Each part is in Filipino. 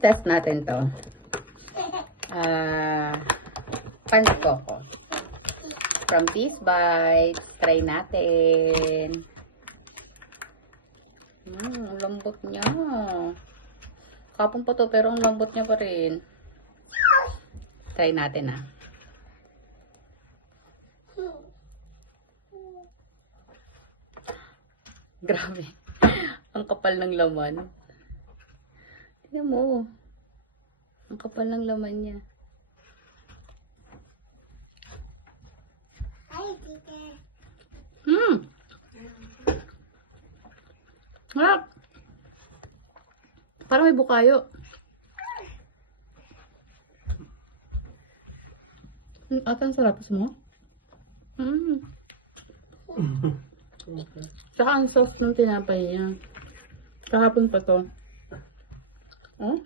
test natin to. Panscoco. From Peace Bites. Try natin. Ang lambot niya. Kapon pa to, pero ang lambot niya pa rin. Try natin ah. Grabe. Ang kapal ng laman. Tingnan mo. Ang kapal ng laman niya. Harap. Parang may bukayo. Atan sarap mo? Saka ang soft ng tinapay niya. Kahapon pa to. Oh?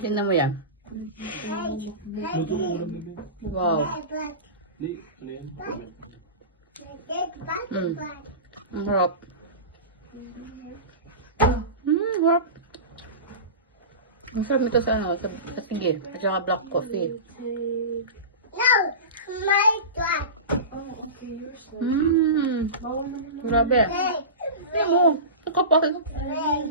Tingnan mo yan. Wow. Ang harap. Harap. Ang sarap nito sa ano, sa sige, at saka black coffee. No, my God. Oh, okay, yours na. Bawal naman. Grabe. Tingnan mo. Ang kapal. Hey.